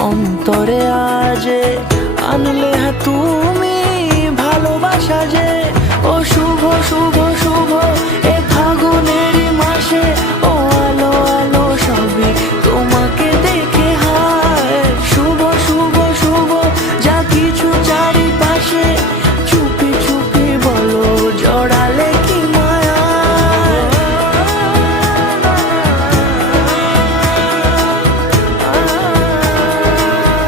অন্তরে আজে, আনলে হ্যাঁ তুমি ভালোবাসা যে। ও শুভ শুভ শুভ, এ ফাগুনের মাসে। ও আলো আলো সবে তোমাকে দেখে হায়। শুভ শুভ শুভ, যা কিছু চারি